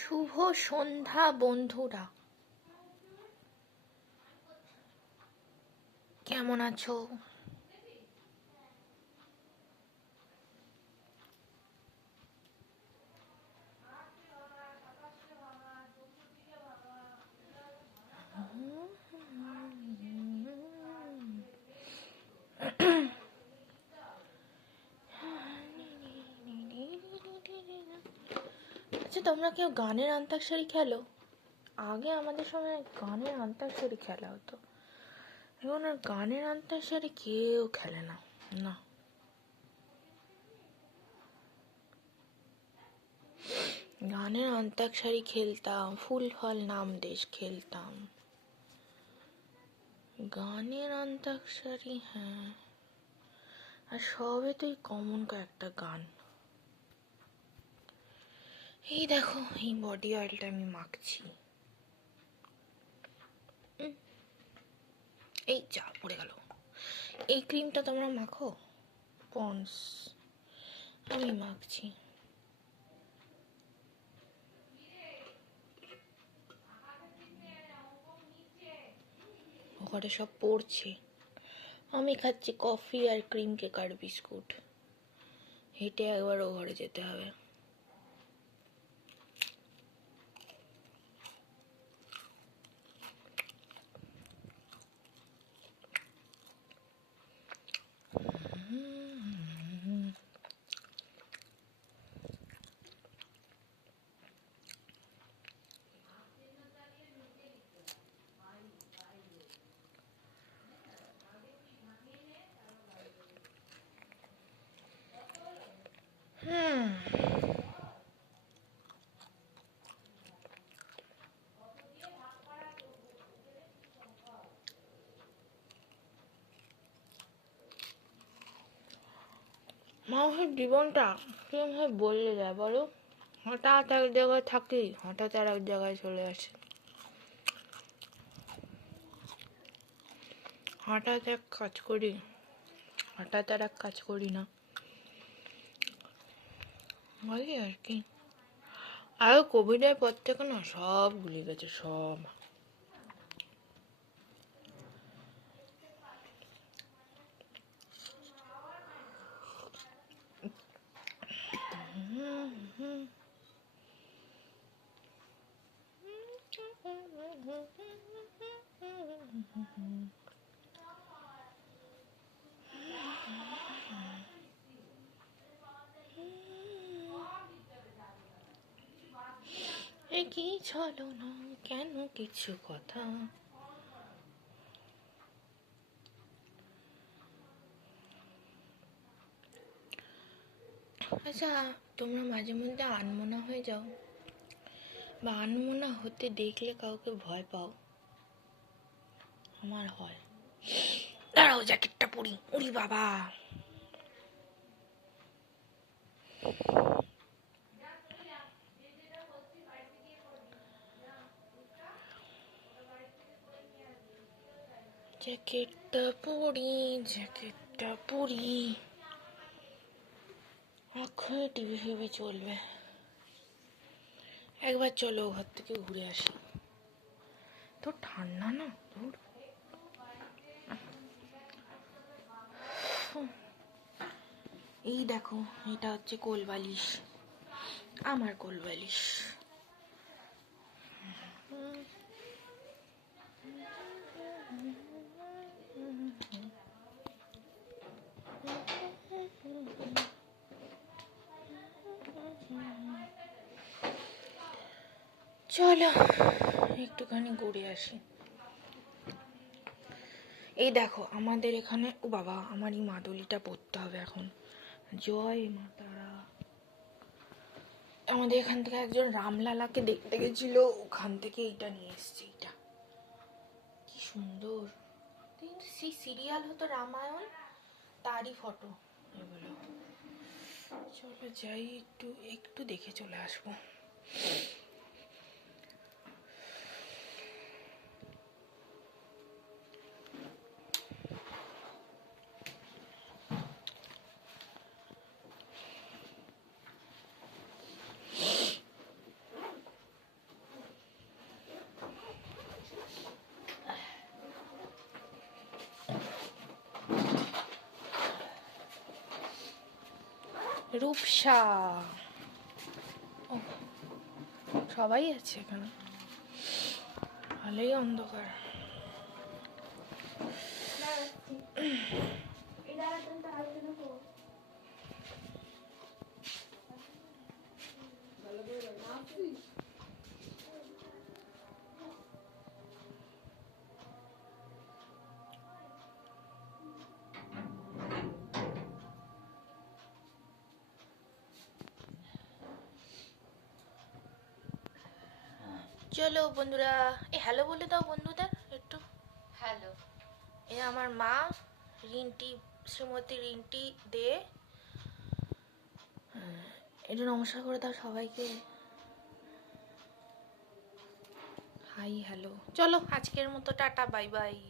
শুভ সন্ধ্যা বন্ধুরা, কেমন আছো? আচ্ছা, তোমরা কেউ গানের অন্তাক্ষরী খেলো? আগে আমাদের সময় গানের অন্তাক্ষরী খেলা হতো, এখন আর গানের অন্তাক্ষরী কেউ খেলে না। না, গানের অন্তাক্ষরী খেলতাম, ফুল ফল নাম দেশ খেলতাম। গানের অন্তাক্ষরী, হ্যাঁ, আর সবে তো কমন কয়েকটা গান। এই দেখো, এই বডি অয়েলটা আমি মাখছি। এই যা পড়ে গেল। এই ক্রিমটা তোমরা মাখো, পন্ডস, আমি মাখছি। ঘরে সব পড়ছে, আমি খাচ্ছি কফি আর ক্রিম কেক আর বিস্কুট। হেঁটে একবার ও ঘরে যেতে হবে। মানুষের জীবনটা কিভাবে বদলে যায় বলো? হঠাৎ এক জায়গায় থাকি, হঠাৎ আর এক জায়গায় চলে আসে। হঠাৎ এক কাজ করি, হঠাৎ আর এক কাজ করি না, বলি আর কি। আর কোভিডের পর থেকে না সব ভুলে গেছে, সব। কি চলো না কেন কিছু কথা। আচ্ছা, তোমরা মাঝে মধ্যে আনমনা হয়ে যাও বা আনমনা হতে দেখলে কাউকে ভয় পাও? আমার হয়। দাঁড়াও, জ্যাকেটটা পরি। উড়ি বাবা, জ্যাকেটটা পরি, জ্যাকেটটা পরি। এখন টিভি ফিভি চলবে। একবার চলো ঘর থেকে ঘুরে আসি। তো ঠান্ডা না, ধুর। এই দেখো, এটা হচ্ছে কোলবালিশ, আমার কোলবালিশ। চলো একটুখানি ঘুরে আসি। এই দেখো আমাদের এখানে, ও বাবা, আমার এই মাদুলিটা পরতে হবে এখন। জয় মা তারা। আমাদের এখান থেকে একজন রামলালাকে দেখতে গেছিল, ওখান থেকে এইটা নিয়ে এসছি। এইটা কি সুন্দর, সেই সিরিয়াল হতো রামায়ণ, তারই ফটো এগুলো। চলো যাই, একটু একটু দেখে চলে আসবো। রূপসা। ও, সবাই আছে এখানে, ভালোই অন্ধকার। চলো বন্ধুরা, হ্যালো বলে দাও বন্ধুদের একটু। হ্যালো। এ আমার মা রিন্টি, শ্রীমতী রিন্টি দে। একটু নমস্কার করে দাও সবাইকে। Hi hello. চলো আজকের মতো টাটা, বাই বাই।